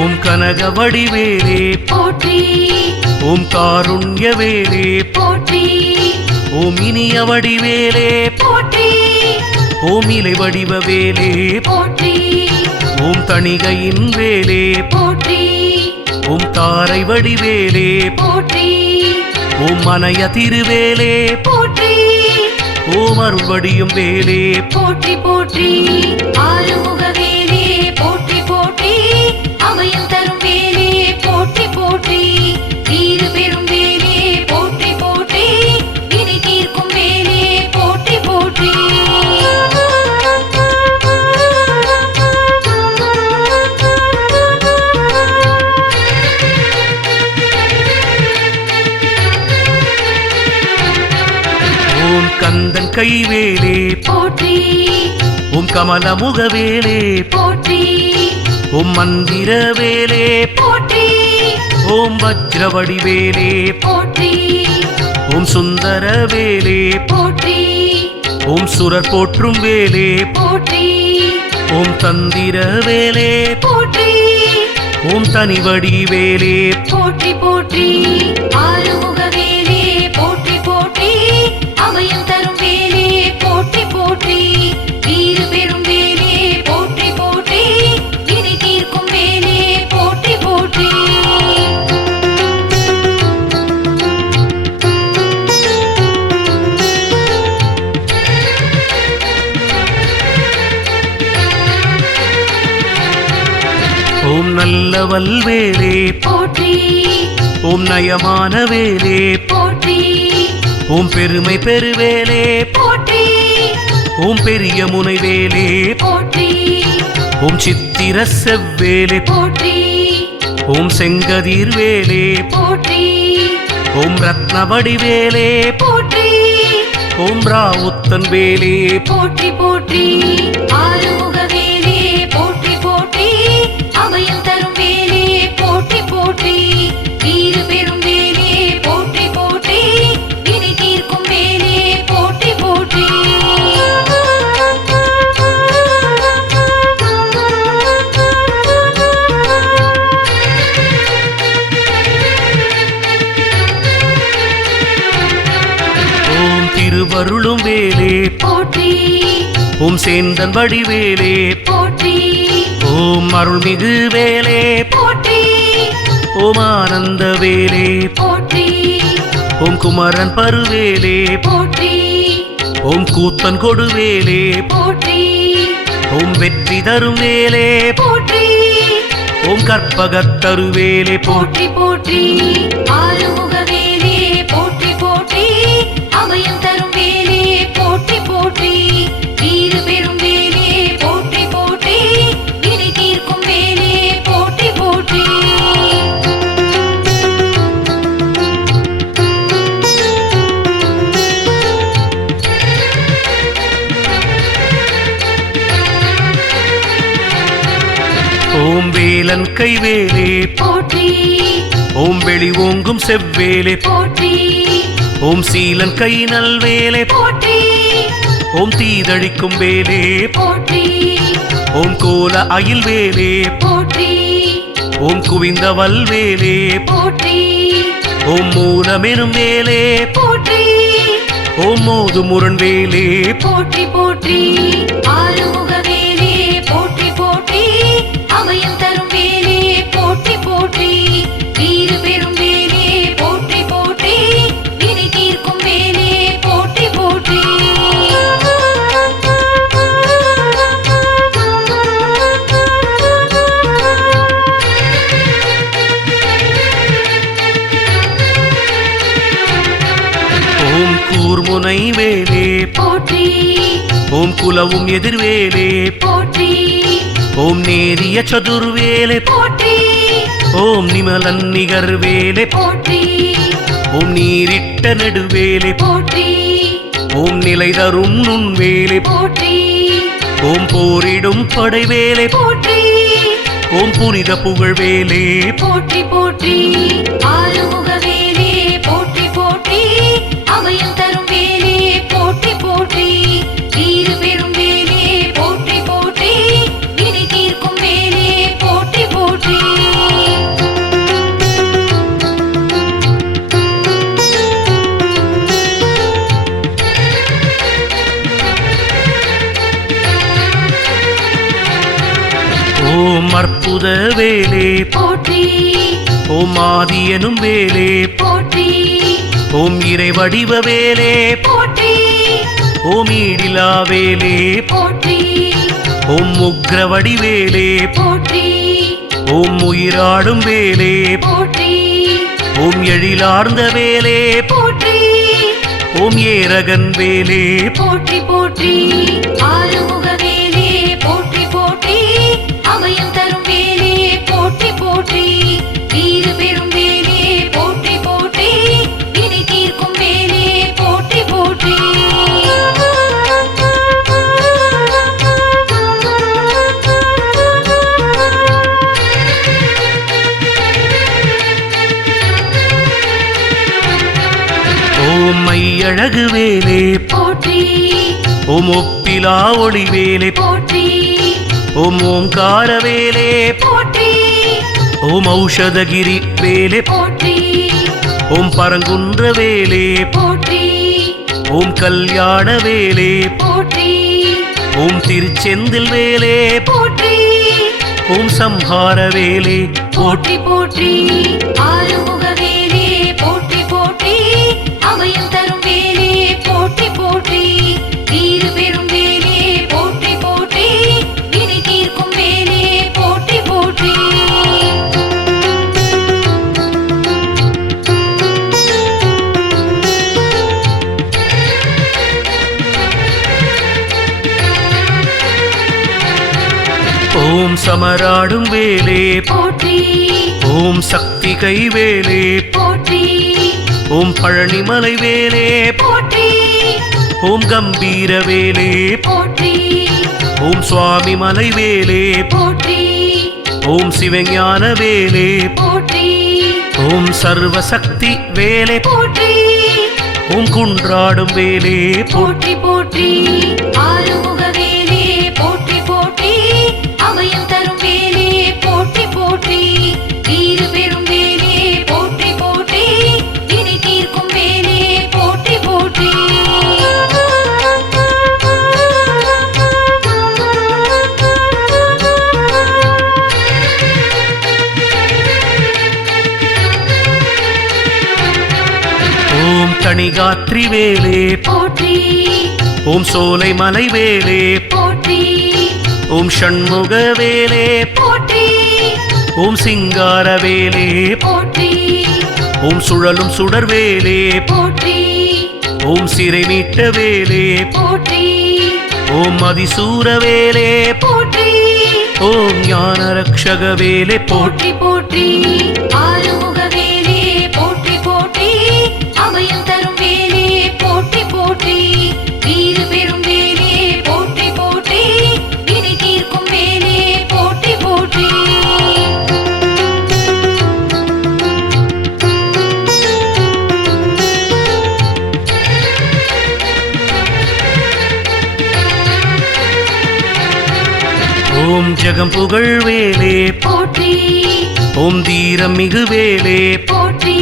ஓம் கனக வடிவேலே போற்றி, ஓம் காருண்ய வேலே போற்றி, ஓம் இனிய வடிவேலே போற்றி, ஓம் இலை வடிவ வேலே போற்றி, ஓம் தணிகையின் வேலே போற்றி, ஓம் தாரை வடிவேலே போற்றி, ஓம் மனைய திருவேலே போற்றி, ஓம் அருள் வடியும் வேலே போற்றி, போற்றி, ஆறுமுக வேலே போற்றி, போற்றி, அபயம் தரும் வேலே போற்றி, போற்றி, தீரு பெரும் வேலே போற்றி, போற்றி, வினை தீர்க்கும் வேலே போற்றி, போற்றி. ஓம் கந்தன் கைவேலே போற்றி, ஓம் கமலமுக வேலே போற்றி, ஓம் மந்திர வேலே போற்றி, ஓம் வஜ்ர வடிவேலே போற்றி, ஓம் சுந்தர வேலே போற்றி, ஓம் சுரர் போற்றும் வேலே போற்றி, ஓம் தந்திர வேலே போற்றி, ஓம் தனிவடி வேலே போற்றி, போற்றி, ஆறுமுக வேலே போற்றி, போற்றி, அபயம் தரும் வேலே போற்றி, போற்றி, தீரு பெரும் வேலே போற்றி, போற்றி, வினை தீர்க்கும் வேலே போற்றி, போற்றி. ஓம் நல்ல வல்வேலே போற்றி, ஓம் நயமான வேலே போற்றி, ஓம் பெருமை பெருவேலே போற்றி, ஓம் பெரிய முனைவேலே போற்றி, ஓம் சித்திர செவ்வேலே போற்றி, ஓம் செங்கதிர் வேலே போற்றி, ஓம் ரத்ன வடிவேலே போற்றி, ஓம் ராவுத்தன் வேலே போற்றி, போற்றி, ஆறுமுக வேலே போற்றி, போற்றி, அபயம் தரும் வேலே போற்றி, போற்றி, தீரு பெரும் வேலே போற்றி, போற்றி, வினை தீர்க்கும் வேலே போற்றி, போற்றி. ஓம் திருவருளும் வேலே போற்றி, ஓம் சேந்தன் வடிவேலே போற்றி, ஓம் அருள்மிகு வேலே போற்றி, ஓம் ஆனந்த வேலே போற்றி, ஓம் குமரன் பருவேலே போற்றி, ஓம் கூத்தன் கொடுவேலே போற்றி, ஓம் வெற்றி தரும் வேலே போற்றி, ஓம் கற்பகத்தருவேலே போற்றி, போற்றி, ஆறுமுக வேலே போற்றி, போற்றி, அபயம் தரும் வேலே போற்றி, போற்றி, தீரு பெரும் வேலே போற்றி, போற்றி, வினை தீர்க்கும் வேலே போற்றி, போற்றி. ஓம் வேலன் கைவேலே போற்றி, ஓம் வெளி ஓங்கும் செவ்வேலே போற்றி, ஓம் சீலன் கை நல்வேலே போற்றி, ஓம் தீதழிக்கும் வேலே போற்றி, ஓம் கோல அயில் வேலே போற்றி, ஓம் குவிந்த வல்வேலே போற்றி, ஓம் மூலமெனும் வேலே போற்றி, ஓம் மோது முரண் வேலே போற்றி, போற்றி, ஆறுமுக வேலே போற்றி, போற்றி, அபயம் தரும் வேலே போற்றி, போற்றி, தீரு பெரும் வேலே போற்றி, போற்றி, வினை தீர்க்கும் வேலே போற்றி, போற்றி. ஓம் கூர்முனை வேலே போற்றி, ஓம் குலவும் எதிர்வேலே போற்றி, ஓம் நேரிய சதுர்வேலே போற்றி, ஓம் நிமலன் நிகர்வேலே போற்றி, ஓம் நீரிட்ட நெடுவேலே போற்றி, ஓம் நிலை தரும் நுண்வேலே போற்றி, ஓம் போரிடும் படைவேலே போற்றி, ஓம் புனித புகழ்வேலே போற்றி, போற்றி, ஆறுமுக வேலே போற்றி, போற்றி, அபயம் தரும் வேலே போற்றி, போற்றி, தீரு பெரும் வேலே போற்றி, போற்றி, வினை தீர்க்கும் வேலே போற்றி, போற்றி. ஓம் அற்புத வேலே போற்றி ஓம் ஆதி எனும் வேலே போற்றி ஓம் இறைவடிவ வேலே போற்றி ஓம் ஈடிலா வேலே போற்றி ஓம் உக்ரவடி வேலே போற்றி ஓம் உயிராடும் வேலே போற்றி ஓம் எழிலார்ந்த வேலே போற்றி ஓம் ஏரகன் வேலே போற்றி போற்றி ஆறுமுக வேலே போற்றி போற்றி அபயம் தரும் வேலே போற்றி போற்றி தீரு பெரும் வேலே போற்றி போற்றி வினை தீர்க்கும் வேலே போற்றி போற்றி ஓம் மையழகு வேலே போற்றி ஓம் ஒப்பிலா ஒளி வேலே போற்றி ஓம் ஓம்கார வேலே போற்றி ஓம் ஔஷதகிரி வேலே போற்றி ஓம் பரங்குன்ற வேலே போற்றி ஓம் கல்யாண வேலே போற்றி ஓம் திருச்செந்தில் வேலே போற்றி ஓம் சம்ஹார வேலே போற்றி போற்றி ஆறுமுக வேலே போற்றி போற்றி அபயம் தரும் வேலே போற்றி போற்றி தீரு பெரும் வேலே போற்றி போற்றி வினை தீர்க்கும் வேலே போற்றி போற்றி ஓம் சமராடும் வேலே போற்றி ஓம் சக்தி கை வேலே போற்றி ஓம் பழனிமலை வேலே போற்றி ஓம் கம்பீர வேலே போற்றி ஓம் சுவாமி மலை வேலே போற்றி ஓம் சிவஞான வேலே போற்றி ஓம் சர்வசக்தி வேலே போற்றி ஓம் குன்றாடும் வேலே போற்றி போற்றி ஆறுமுக வேலே போற்றி போற்றி அபயம் தரும் வேலே போற்றி போற்றி தீரு பெரும் வேலே போற்றி போற்றி வினை தீர்க்கும் வேலே போற்றி போற்றி ஓம் தணிகாத்ரி வேலே போற்றி ஓம் சோலை மலை வேலே போற்றி ஓம் ஷண்முக வேலே போற்றி ஓம் சிங்கார வேலே போற்றி ஓம் சுழலும் சுடர் வேலே போற்றி ஓம் சிறை மீட்ட வேலே போற்றி ஓம் அதிசூர வேலே போற்றி ஓம் ஞான ரக்ஷக வேலே போற்றி போற்றி போற்றி ஆறுமுக வேலே போற்றி போற்றி அபயம் தரும் வேலே போற்றி போற்றி தீரு பெரும் வேலே போற்றி போற்றி வினை தீர்க்கும் வேலே போற்றி போற்றி ஓம் ஜெகம் புகழ் வேலே போற்றி ஓம் தீரம் மிகு வேலே போற்றி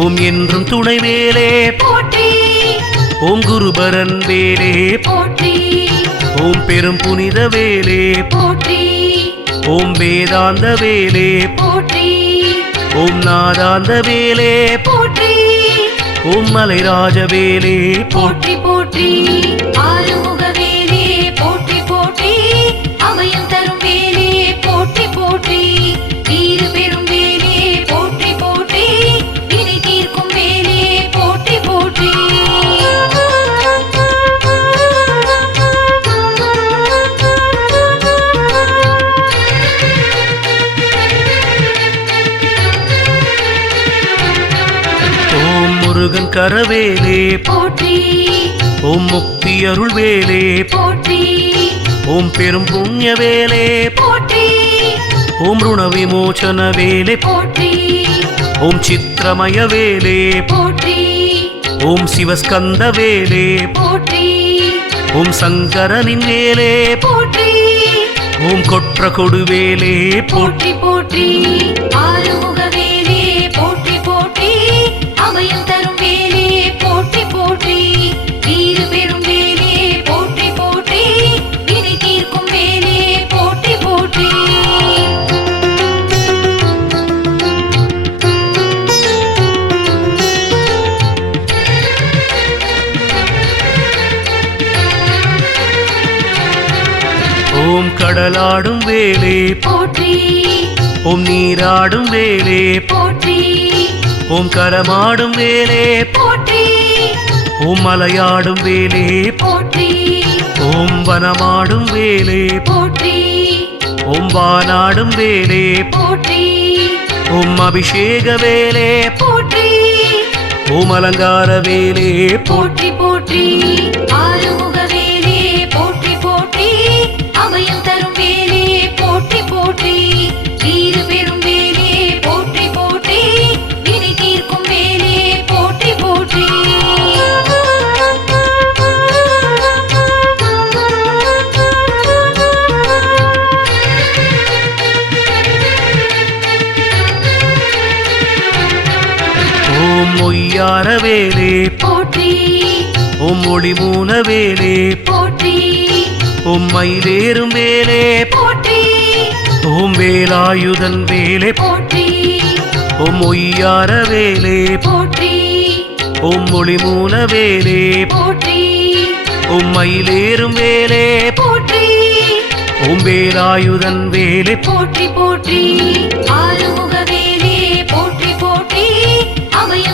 ஓம் என்றும் துணை வேலே போற்றி ஓம் குருபரன் வேலே போற்றி ஓம் பெரும் புனித வேலே போற்றி ஓம் வேதாந்த வேலே போற்றி ஓம் நாதாந்த வேலே போற்றி ஓம் மலைராஜ வேலே போற்றி போற்றி ஆறுமுக வேலே போற்றி போற்றி அபயம் தரும் வேலே போற்றி போற்றி தீரு பெரும் வேலே போற்றி போற்றி வினை தீர்க்கும் வேலே போற்றி போற்றி ஓம் முருகன் கரவேலே போற்றி ஓம் முக்தி அருள் வேலே போற்றி ஓம் பெரும் புண்ணிய வேலே போற்றி ஓம் ருண விமோசன வேலே போற்றி ஓம் சித்திரமய வேலே போற்றி ஓம் சிவஸ்கந்த வேலே போற்றி ஓம் சங்கரனின் வேலே போற்றி ஓம் கொற்ற கொடுவேலே போற்றி போற்றி ஆறுமுக வேலே போற்றி போற்றி அபயம் தரும் வேலே போற்றி போற்றி தீரு பெரும் வேலே போற்றி போற்றி வினை தீர்க்கும் வேலே போற்றி போற்றி ஓம் கடலாடும் வேலே போற்றி ஓம் நீராடும் வேலே போற்றி ஓம் கரமாடும் வேலே போற்றி ஓம் மலையாடும் வேலே போற்றி ஓம் வனமாடும் வேலே போற்றி ஓம் வானாடும் வேலே போற்றி ஓம் அபிஷேக வேலே போற்றி ஓம் அலங்கார வேலே போற்றி போற்றி ஆறுமுக வேலே போற்றி போற்றி அபயம் தரும் வேலே போற்றி போற்றி வீறு பெறும் வேலே போற்றி போற்றி வினை தீர்க்கும் வேலே போற்றி போற்றி ஓம் மொய்யார வேலே போற்றி ஓம் ஒளிமூன வேலே போற்றி ஓம் மயிலேறும் வேலே போற்றி ஓம் வேலாயுதன் வேலே போற்றி ஓம் ஒய்யார வேலே போற்றி ஓம் ஒளிமூன வேலே போற்றி ஓம் மயிலேறும் வேலே போற்றி ஓம் வேலாயுதன் வேலே போற்றி போற்றி ஆறுமுக வேலே போற்றி போற்றி அபயம்